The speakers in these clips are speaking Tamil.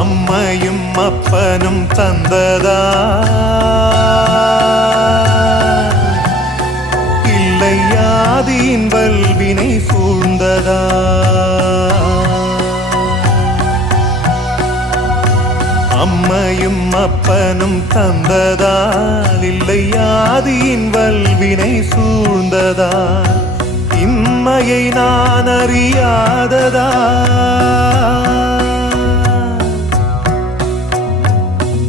அம்மையும் அப்பனும் தந்ததா இல்லை ஆதியின் வல்வினை சூழ்ந்ததா? அம்மையும் அப்பனும் தந்ததால் இல்லை ஆதியின் வல்வினை சூழ்ந்ததா? இம்மையை நான் அறியாததா?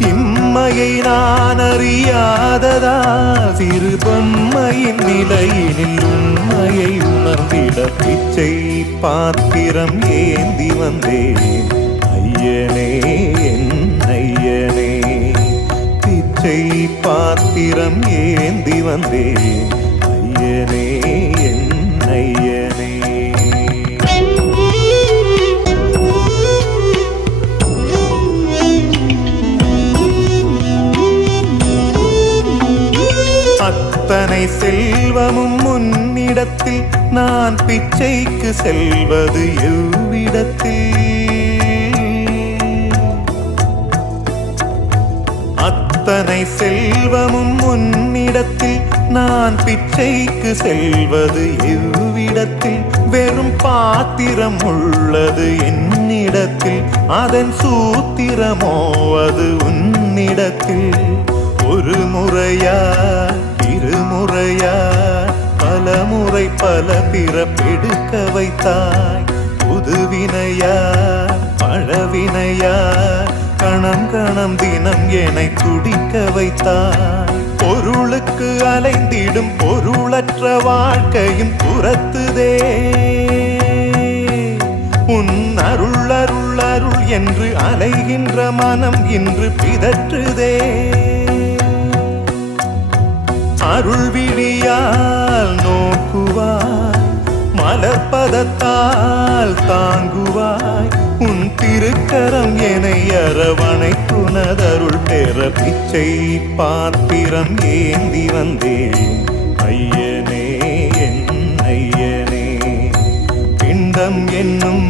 இம்மையை நான் அறியாததா? சிறு பொம்மையின் நிலையினில் உண்மையை உணர்ந்திட பிச்சை பாத்திரம் ஏந்தி வந்தேன் ஐயனே என் ஐயனே. பிச்சை பாத்திரம் ஏந்தி வந்தேன் ஐயனே என் ஐயனே. அத்தனை செல்வமும் முன்னிடத்தில் நான் பிச்சைக்கு செல்வது எவ்விடத்தில்? அத்தனை செல்வமும் முன்னிடத்தில் நான் பிச்சைக்கு செல்வது எவ்விடத்தில்? வெறும் பாத்திரம் உள்ளது என்னிடத்தில், அதன் சூத்திரமோ அது உன்னிடத்தில். ஒரு முறையா இருமுறையா பல முறை பல பிறப்பெடுக்க வைத்தாய். புதுவினையா பழவினையா கணம் கணம் தினம் என்னை துடிக்க வைத்தாய். பொருளுக்கு அலைந்திடும் பொருளற்ற வாழ்க்கையும் துரத்துதே. உன் அருள் அருள் அருள் என்று அலைகின்ற மனம் இன்று பிதற்றுதே. அருள் விழியால் நோக்குவாய், மலர்பதத்தால் தாங்குவாய். உன் திருக்கரம் என்னை அரவணைத்துனதருள் பெற பிச்சை பாத்திரம் ஏந்தி வந்தேன் ஐயனே என் ஐயனே. பிண்டம் என்னும்